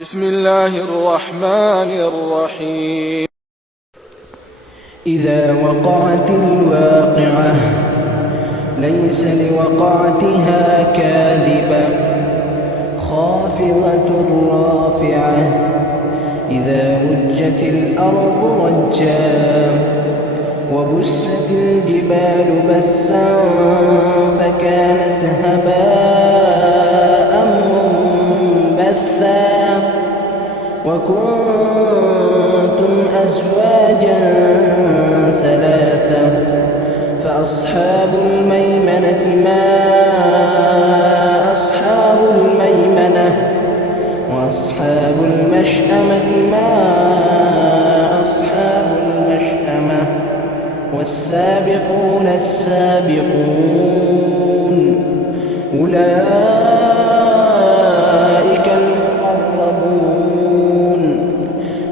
بسم الله الرحمن الرحيم. إذا وقعت الواقعة ليس لوقعتها كاذبة خافضة رافعة إذا رجت الأرض رجا وبست الجبال بسا فكانت هباء منبثا وكنتم أزواجا ثلاثة فأصحاب الميمنة ما أصحاب الميمنة وأصحاب المشأمة ما أصحاب المشأمة والسابقون السابقون أولئك المقربون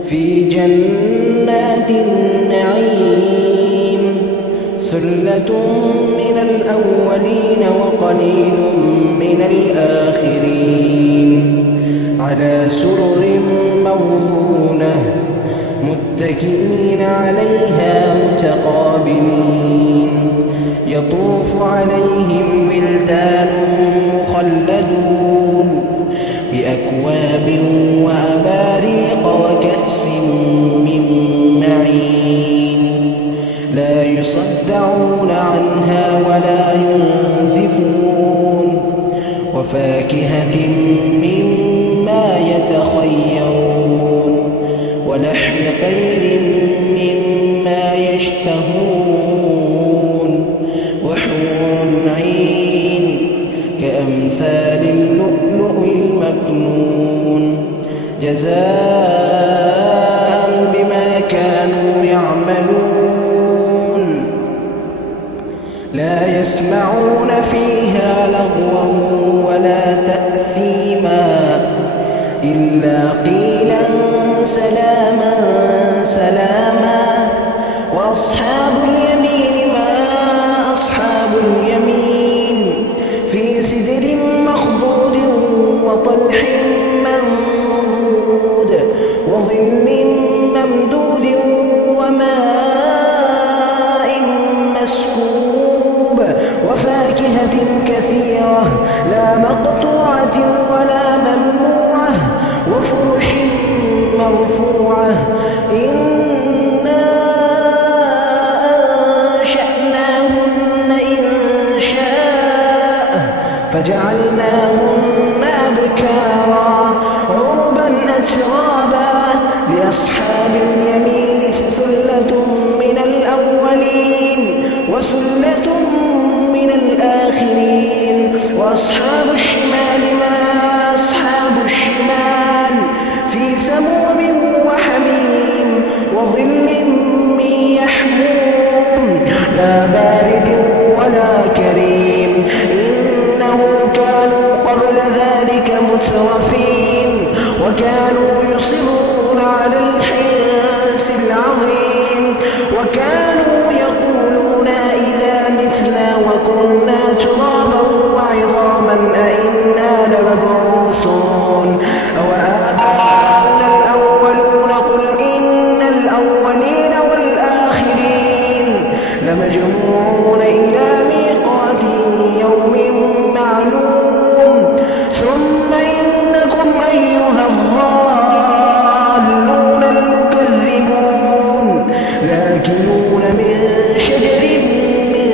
في جنات النعيم ثلة من الأولين وقليل من الآخرين على سرر موضونة متكئين عليها متقابلين يطوف عليهم ولدان مخلدون بأكواب وأباريق وكأس من معين لا يصدعون عنها ولا ينزفون وفاكهة مما يتخيرون ولحم طير مما يشتهون وحور عين كأمثال اللؤلؤ المكنون جزاء بما كانوا يعملون لا يسمعون فيها لغوا ولا تأثيما إلا قيلا سلاما سلاما وأصحاب اليمين ما أصحاب اليمين في سدر مخضود وطلح منضود وظل ممدود وماء مسكوب وفاكهة كثيرة لا مقطوعة ولا ممنوعة وفرش مرفوعة إنا أنشأناهن إنشاء فجعلناهن أبكارا عربا أترابا لأصحاب اليمين ثلة من الأولين وثلة من الآخرين وأصحاب الشمال ما أصحاب الشمال في سموم وحميم وظل من يحموم لا بارد ولا كريم إنه كانوا قبل ذلك مترفين وكانوا يصرون على الحنث العظيم وكانوا يقولون إذا متنا وكنا ترابا وعظاما أئنا لمبعوثون أوآباؤنا الأولون قل إن الأولين والآخرين لمجموعون إلى ميقات يوم معلوم ثم إنكم أيها الضالون المكذبون لآكلون من شجر من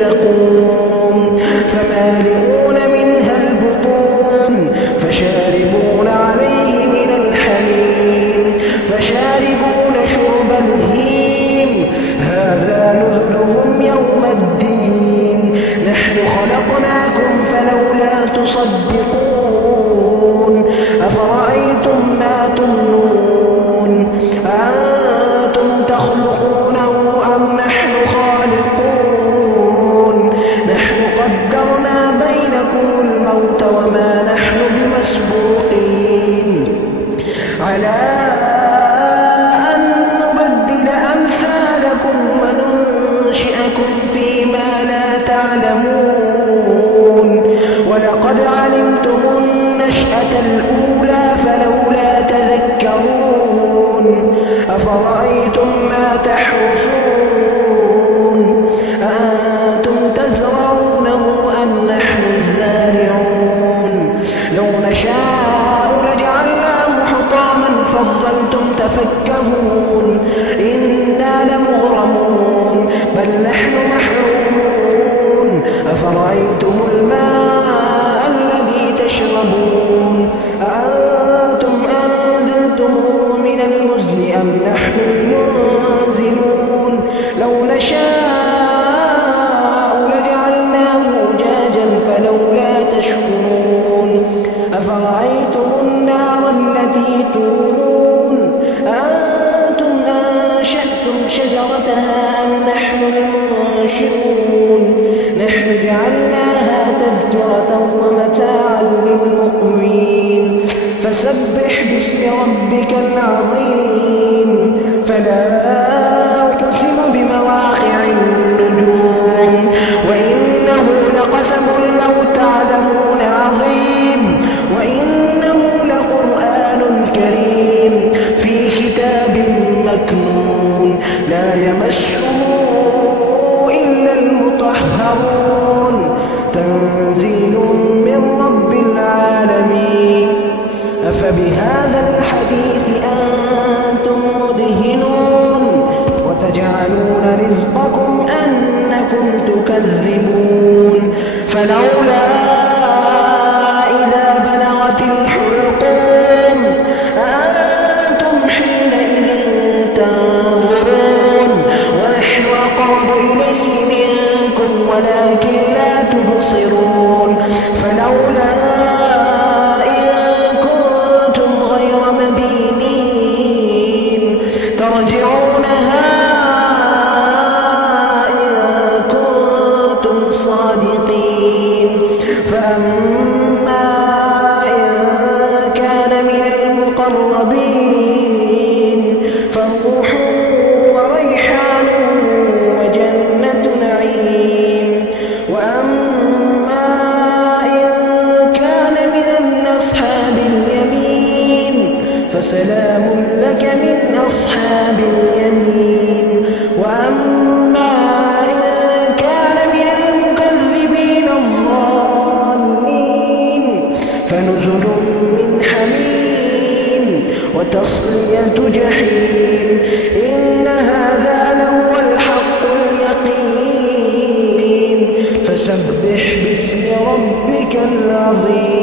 زقوم فمالئون منها البطون فشاربون عليه من الحميم فشاربون شرب الهيم هذا نزلهم يوم الدين نحن خلقناكم فلولا تصدقون أفرأيتم ما تمنون أنتم تخلقونه أم نحن خالقون نحن قدرنا بينكم الموت وما نحن بمسبوقين على أن نبدل أمثالكم وننشئكم فيما لا تعلمون ولقد علمتم النشأة الأولى فلولا تذكرون أفرأيتم ما تحرثون أأنتم تزرعونه أم نحن الزارعون لو نشاء لجعلناه حطاما فظلتم تفكهون إنا لمغرمون بل نحن محرومون أفرأيتم الماء الذي تشربون أأنتم أنزلتموه من المزن أم نحن المنزلون لو نشاء لجعلناه أجاجا فلولا تشكرون أفرأيتم النار التي تورون أأنتم أنشأتم شجرتها أم نحن المنشئون نحن جعلناها تذكرة ومتاعا للمقوين فسبح باسم ربك العظيم فلا أقسم بمواقع النجوم وإنه لقسم لو تعلمون عظيم وإنه لقرآن كريم في كتاب مكنون لا يمسه إلا المطهرون تنزيل من رب العالمين أفبهذا الحديث أنتم مدهنون وتجعلون رزقكم أنكم تكذبون فلولا إذا بلغت الحلقوم أأنتم حينئذ تنظرون ونحن أقرب إليه منكم ولكن لا تبصرون فلولا إن كنتم غير مدينين ترجعونها إن كنتم صادقين فأما إن كان من المقربين فروح وريحان وجنة نعيم وأما إن كان من أصحاب اليمين فسلام لك من أصحاب اليمين وأما إن كان من المكذبين الضالين فنزل من حميم وتصلية جحيم إن هذا لهو الحق اليقين فسبح باسم ربك العظيم